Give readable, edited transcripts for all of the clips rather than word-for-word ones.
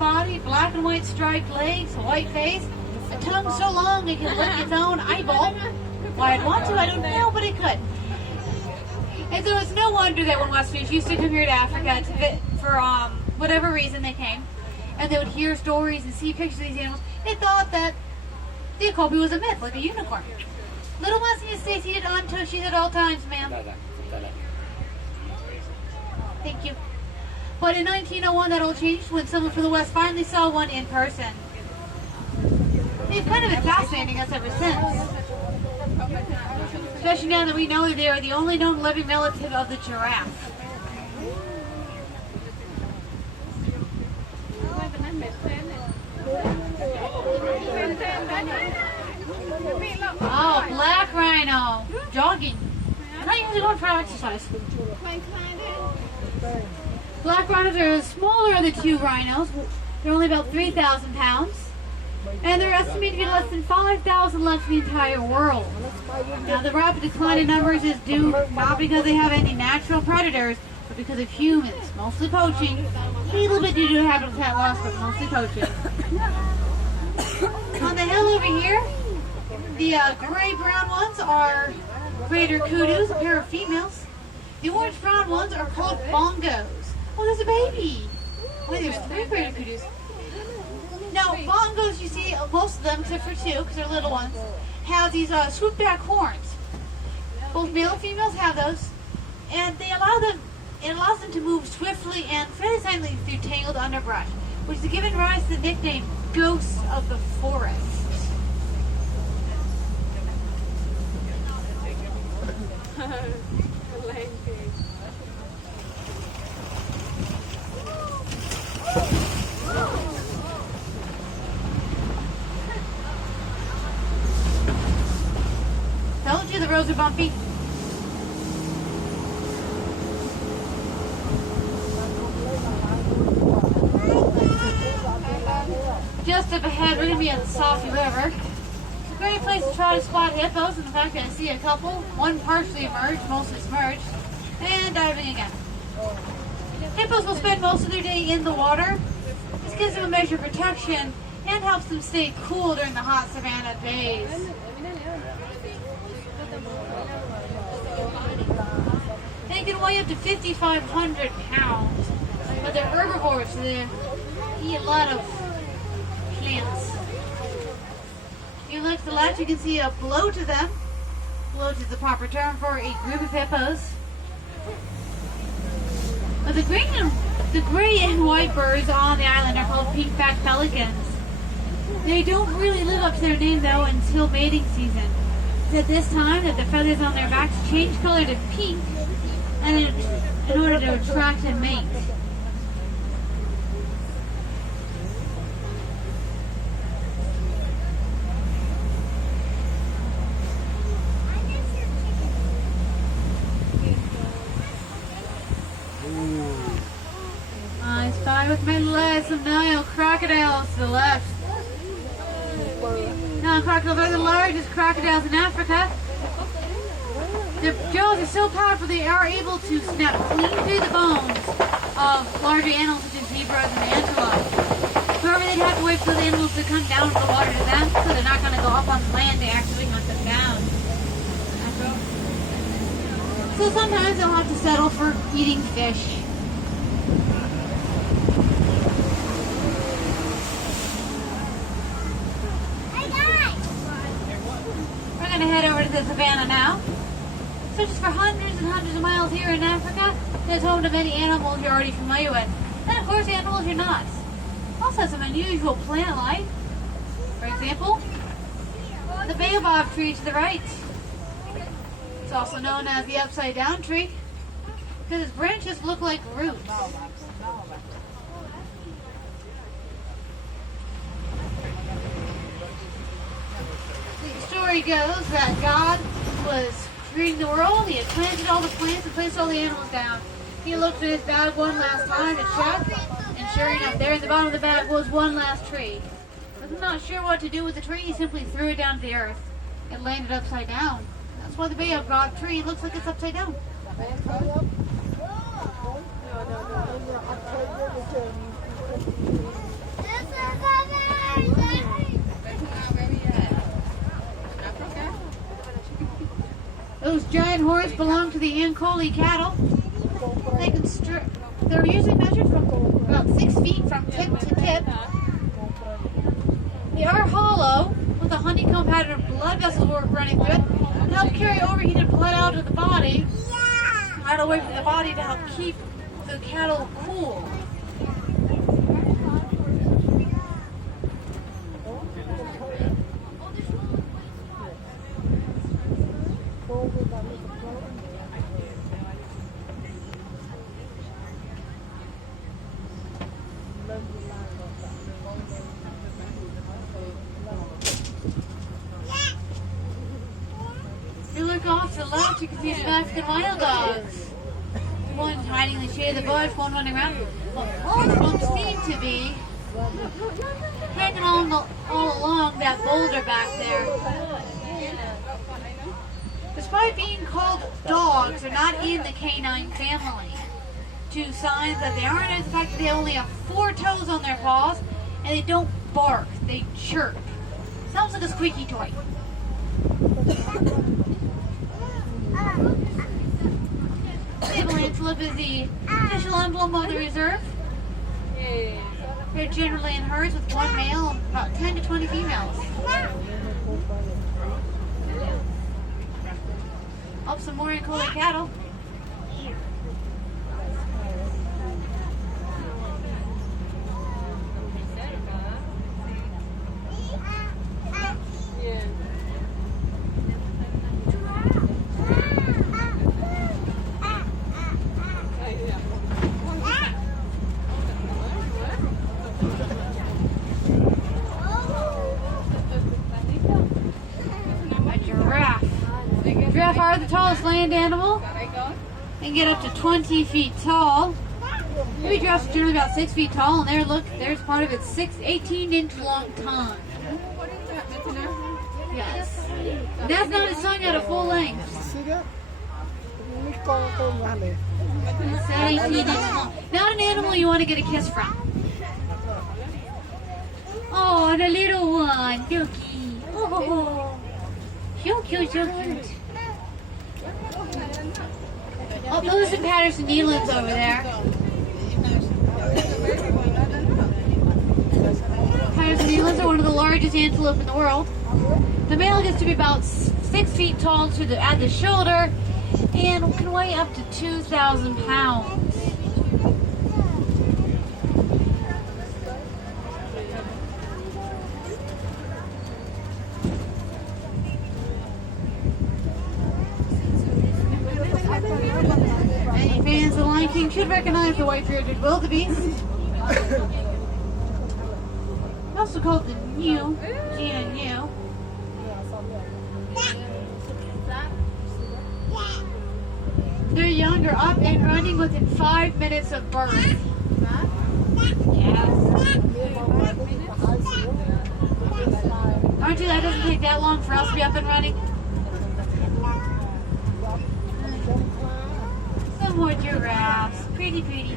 body, black and white striped legs, a white face, a tongue so long it can lick its own eyeball. Why I'd want to, I don't know, but it could. And so it's no wonder that when Westerners used to come here to Africa for whatever reason they came, and they would hear stories and see pictures of these animals, they thought that the Okobi was a myth, like a unicorn. Little ones need to stay seated on tushies at all times, ma'am. Thank you. But in 1901, that all changed when someone from the West finally saw one in person. They've kind of been fascinating us ever since. Especially now that we know that they are the only known living relative of the giraffe. Oh, black rhino. Jogging. Not usually going for exercise. Black rhinos are smaller of the two rhinos. They're only about 3,000 pounds. And they're estimated to be less than 5,000 left in the entire world. Now, the rapid decline in numbers is due not because they have any natural predators, but because of humans, mostly poaching. A little bit due to habitat loss, but mostly poaching. On the hill over here, the gray-brown ones are greater kudus, a pair of females. The orange-brown ones are called bongos. Oh, there's a baby. Wait, there's 3 greater kudus. Now, bongos, you see, most of them, except for 2, because they're little ones, have these swoop-back horns. Both male and females have those, and it allows them to move swiftly and fairly silently through tangled underbrush, which has given rise to the nickname Ghosts of the Forest. Told you the roads are bumpy. Just up ahead, we're going to be at the Safi River. It's a great place to try to spot hippos. In fact, I see a couple. One partially emerged, mostly submerged, and diving again. Hippos will spend most of their day in the water. This gives them a measure of protection and helps them stay cool during the hot savanna days. They can weigh up to 5,500 pounds, but they're herbivores, so they eat a lot of plants. If you look to the left, you can see a bloat of them. Bloat is the proper term for a group of hippos. But the gray and white birds on the island are called pink-backed pelicans. They don't really live up to their name, though, until mating season. It's at this time that the feathers on their backs change color to pink and in order to attract and mate. I spy with my eyes some Nile crocodiles to the left. Nile crocodiles are the largest crocodiles in Africa. Their jaws are so powerful they are able to snap clean through the bones of larger animals such as zebras and antelope. However, they'd have to wait for the animals to come down to the water to them, so they're not going to go up on land, they actually hunt them down. So sometimes they'll have to settle for eating fish. We're going to head over to the savannah now. Searches for hundreds and hundreds of miles here in Africa, it's home to many animals you're already familiar with. And of course, animals you're not. Also some unusual plant life. For example, the baobab tree to the right. It's also known as the upside down tree because its branches look like roots. The story goes that God was creating the world. He had planted all the plants and placed all the animals down. He looked at his bag one last time to check, and sure enough, there in the bottom of the bag was one last tree. But I'm not sure what to do with the tree. He simply threw it down to the earth. It landed upside down. That's why the baobab tree looks like it's upside down. horns belong to the Ankoli cattle. They're usually measured from about 6 feet from tip to tip. They are hollow, with a honeycomb pattern of blood vessels running through it, to help carry overheated blood out of the body, out away from the body to help keep the cattle cool. You look off to the left, you can see some Mexican wild dogs. One hiding in the shade of the bush, one running around. Well, all of them seem to be hanging all along that boulder back there. Despite being called dogs, they're not in the canine family. Two signs that they aren't is the fact that they only have 4 toes on their paws, and they don't bark, they chirp. Sounds like a squeaky toy. Sable antelope is the official emblem of the reserve. They're generally in herds with one male and about 10 to 20 females. Up some more Ankoli cattle. Giraffes are the tallest land animal and get up to 20 feet tall. Baby giraffes are generally about 6 feet tall, and there, look, there's part of its 18-inch long tongue. Yes. And that's not its tongue at a full length. It's 18 inches long. Not an animal you want to get a kiss from. Oh, the little one, Dookie. Oh, so cute, so cute. Oh, those are some Patterson elands over there. Patterson elands are one of the largest antelope in the world. The male gets to be about 6 feet tall at the shoulder and can weigh up to 2,000 pounds. Any fans of the Lion King should recognize the white-bearded wildebeest. Also called the Gnu, G-N-U. Their young are up and running within 5 minutes of birth. Yes. Aren't you? That doesn't take that long for us to be up and running. Some more giraffes. Pretty, pretty.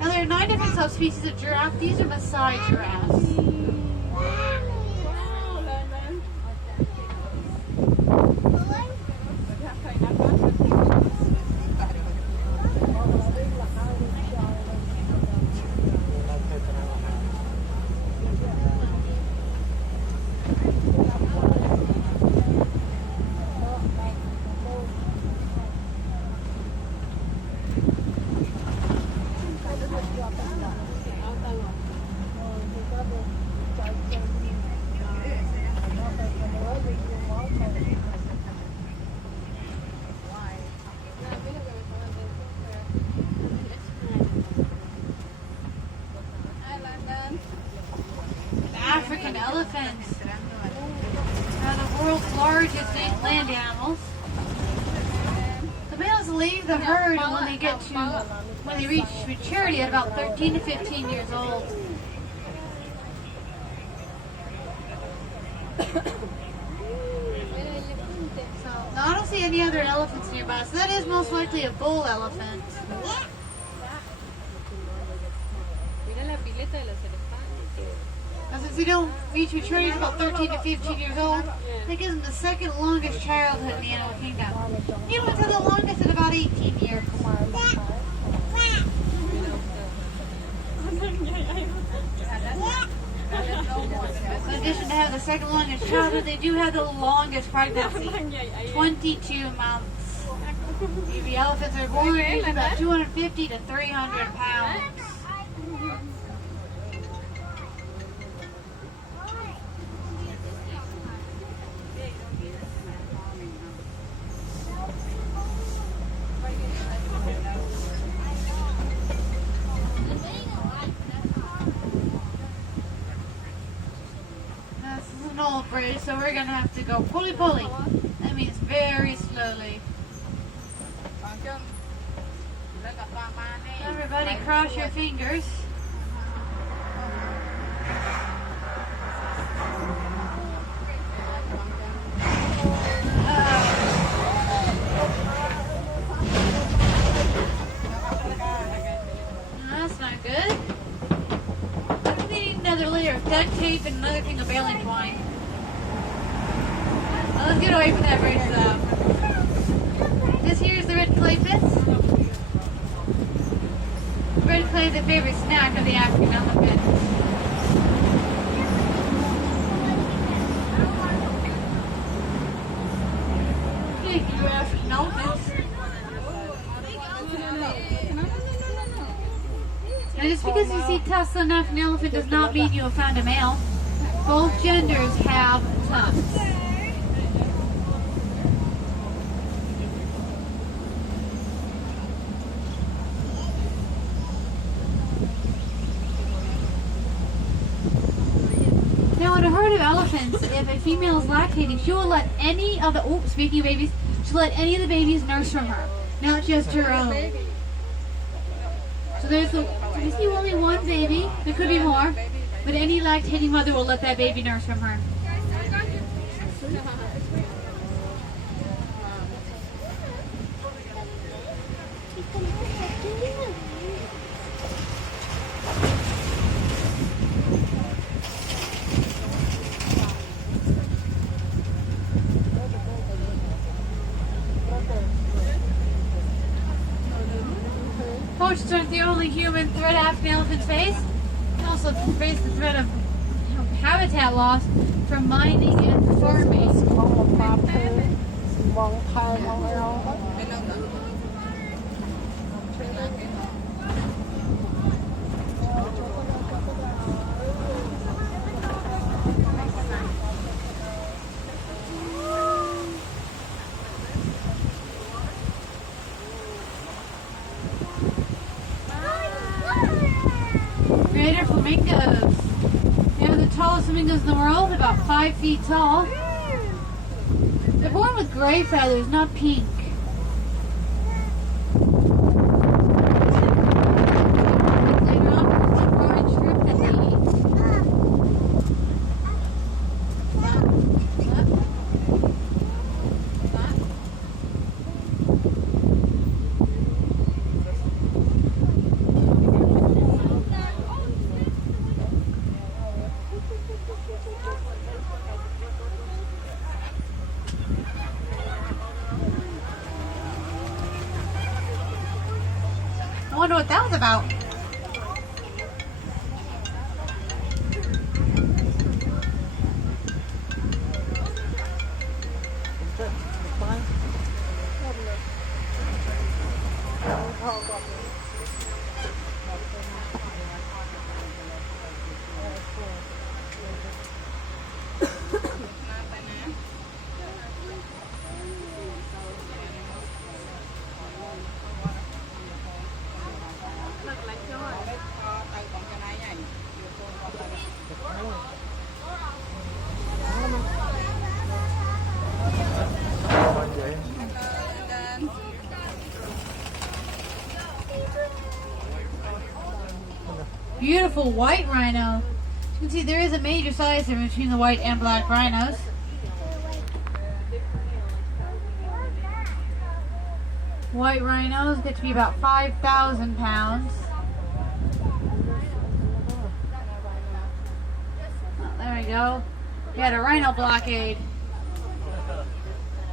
Now there are 9 different subspecies of giraffe. These are Maasai giraffes. African elephants are the world's largest land animals. The males leave the herd when they reach maturity at about 13 to 15 years old. So now I don't see any other elephants nearby, so that is most likely a bull elephant. Now, since they don't reach maturity until about 13 to 15 years old, that gives them the second longest childhood in the animal kingdom. Humans have the longest at about 18 years. In addition to having the second longest childhood, they do have the longest pregnancy, 22 months. Baby elephants are born aged about 250 to 300 pounds. Old bridge, so we're gonna have to go pulley. That means very slowly. Everybody cross your fingers. That's not good. We need another layer of duct tape and another thing of baling twine. Let's get away from that bridge though. This here is the red clay pits. Red clay is the favorite snack of the African elephant. Thank you, African elephants. Now just because you see tusks on an African elephant does not mean you have found a male. Both genders have tusks. Now, in a herd of elephants, if a female is lactating, she will let any of the, speaking of babies, she'll let any of the babies nurse from her, not just her own. So there's only one baby, there could be more, but any lactating mother will let that baby nurse from her. Poachers aren't the only human threat African elephants face. They also face the threat of habitat loss from mining and farming. Greater flamingos. They are the tallest flamingos in the world, about 5 feet tall. They're born with gray feathers, not pink. Later on, it's the orange fruit that they eat. I wonder what that was about. Beautiful white rhino. You can see there is a major size difference between the white and black rhinos. White rhinos get to be about 5,000 pounds. ago. We had a rhino blockade.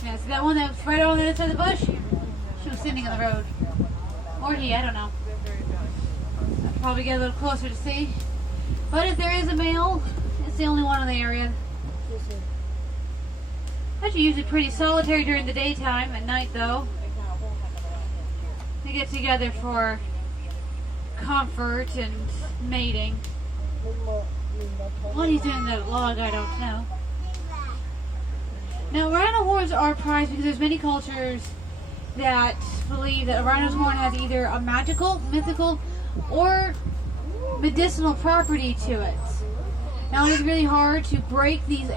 Yeah, see that one that's right over the other side of the bush? She was sitting on the road. Or he, I don't know. I'll probably get a little closer to see. But if there is a male, it's the only one in the area. Actually usually pretty solitary during the daytime. At night though, they get together for comfort and mating. What he's doing in that log, I don't know. Now, rhino horns are prized because there's many cultures that believe that a rhino's horn has either a magical, mythical, or medicinal property to it. Now, it is really hard to break these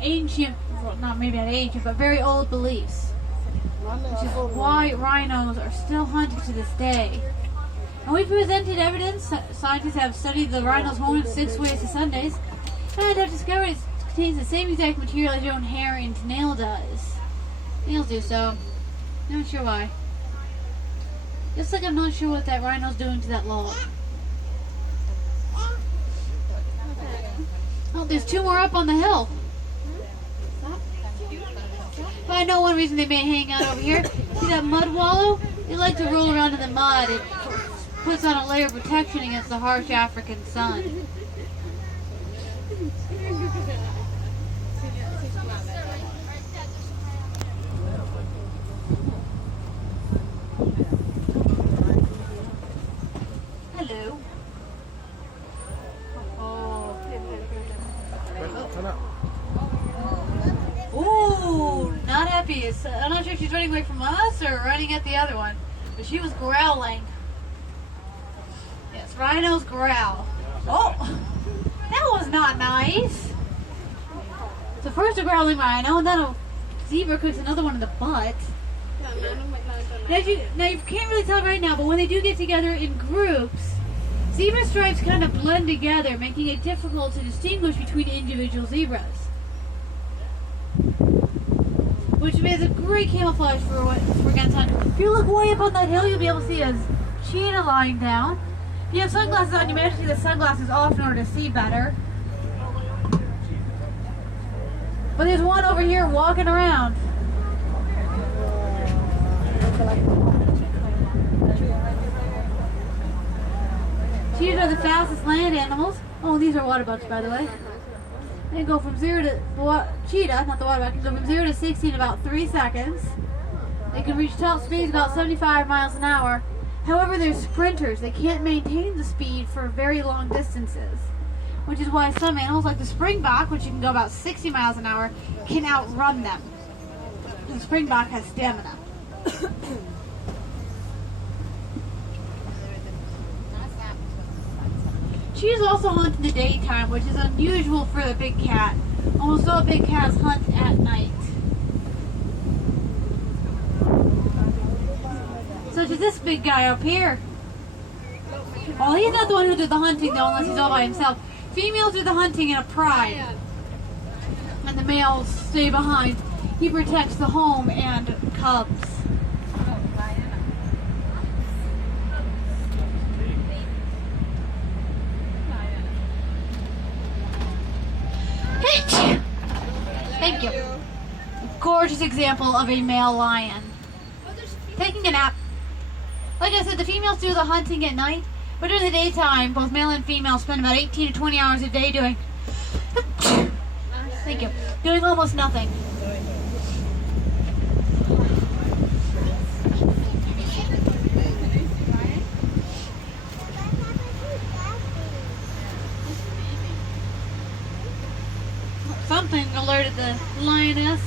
ancient, well, not maybe not ancient, but very old beliefs, which is why rhinos are still hunted to this day. And we presented evidence. Scientists have studied the rhino's horn 6 ways to Sundays, and have discovered it contains the same exact material as your own hair and nail does. Nails do so. Not sure why. Just like I'm not sure what that rhino's doing to that log. Oh, there's 2 more up on the hill. But I know one reason they may hang out over here. See that mud wallow? They like to roll around in the mud. It puts on a layer of protection against the harsh African sun. Hello. Ooh, not happy. I'm not sure if she's running away from us or running at the other one, but she was growling. Yes, rhinos growl. Oh, that was not nice. So first a growling rhino, and then a zebra cooks another one in the butt. Now you can't really tell right now, but when they do get together in groups, zebra stripes kind of blend together, making it difficult to distinguish between individual zebras. Which is a great camouflage for against hunting. If you look way up on that hill, you'll be able to see a cheetah lying down. If you have sunglasses on, you may have to see the sunglasses off in order to see better. But there's one over here walking around. Cheetahs are the fastest land animals. Oh, these are water bucks, by the way. They go from 0 to cheetah, not the water buck, can go from 0 to 60 in about 3 seconds. They can reach top speeds about 75 miles an hour. However, they're sprinters. They can't maintain the speed for very long distances, which is why some animals, like the springbok, which you can go about 60 miles an hour, can outrun them. The springbok has stamina. Cheetahs also hunt in the daytime, which is unusual for the big cat. Almost all big cats hunt at night. Such as this big guy up here. Oh, he's not the one who did the hunting though, unless he's all by himself. Females do the hunting in a pride, and the males stay behind. He protects the home and cubs. Thank you. Gorgeous example of a male lion. Taking a nap. Like I said, the females do the hunting at night, but during the daytime, both male and female spend about 18 to 20 hours a day doing thank you. Doing almost nothing. Something alerted the lioness.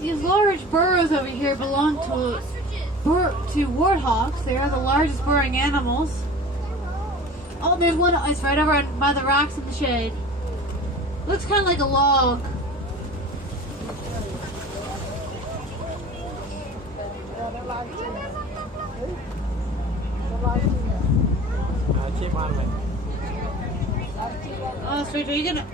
These large burrows over here belong to warthogs. They are the largest burrowing animals. Oh, there's one. It's right over by the rocks in the shade. Looks kind of like a log. Oh, sweet, are you gonna?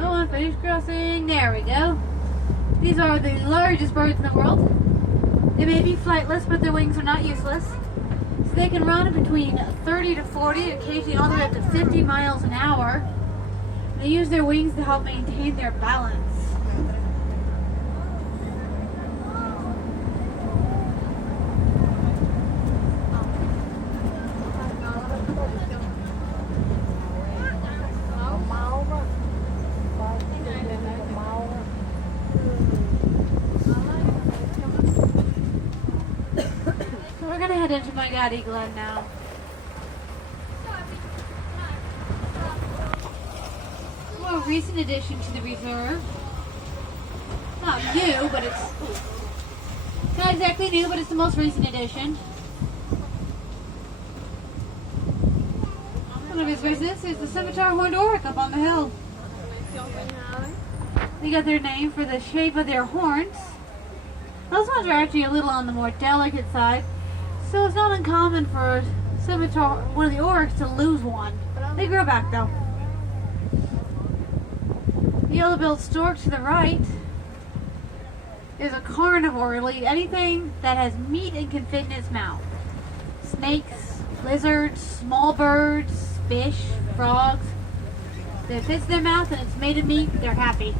Oh, unfinished crossing. There we go. These are the largest birds in the world. They may be flightless, but their wings are not useless. So they can run between 30 to 40, occasionally all the way up to 50 miles an hour. They use their wings to help maintain their balance. We're gonna head into my Gaddy Glen now. A more recent addition to the reserve. Not new, but it's not exactly new, but it's the most recent addition. One of his visits is the scimitar horned oryx up on the hill. They got their name for the shape of their horns. Those ones are actually a little on the more delicate side. So it's not uncommon for one of the oryx to lose one. They grow back though. The yellow-billed stork to the right is a carnivore. It'll eat anything that has meat and can fit in its mouth. Snakes, lizards, small birds, fish, frogs. If it fits in their mouth and it's made of meat, they're happy.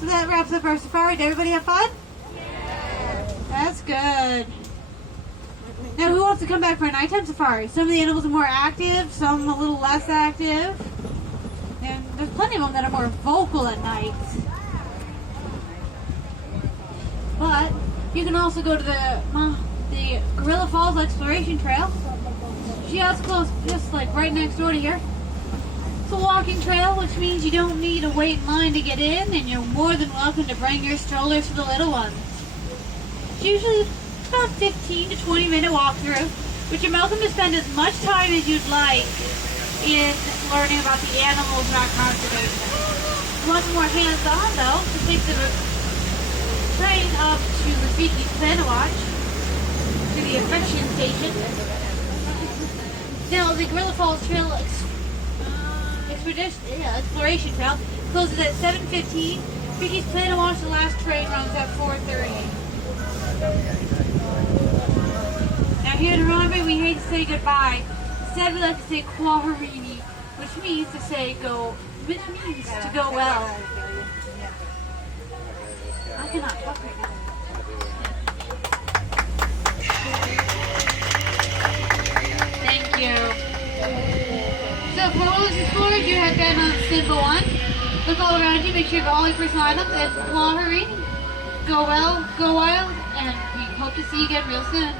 So that wraps up our safari. Did everybody have fun? Yes. That's good. Now who wants to come back for a nighttime safari? Some of the animals are more active, some a little less active. And there's plenty of them that are more vocal at night. But you can also go to the Gorilla Falls Exploration Trail. Just close, just like right next door to here. It's a walking trail, which means you don't need to wait in line to get in, and you're more than welcome to bring your strollers for the little ones. It's usually about 15 to 20 minute walkthrough, but you're welcome to spend as much time as you'd like in learning about the animals and our conservation. If you want some more hands-on though, to take the train up to Rafiki's Planawatch, to the Affection Station. Now, the Gorilla Falls Trail Exploration Trail closes at 7:15. Rafiki's Planawatch, the last train runs at 4:30. Now here in Harambe, we hate to say goodbye. Instead, we like to say Kwaherini, which means to go well. I cannot talk right now. Thank you. So for Wilderness Explorers, you have been on Simba 1. Look all around you, make sure you have all your personal items, and Kwaherini. Go well, go wild, and we hope to see you again real soon.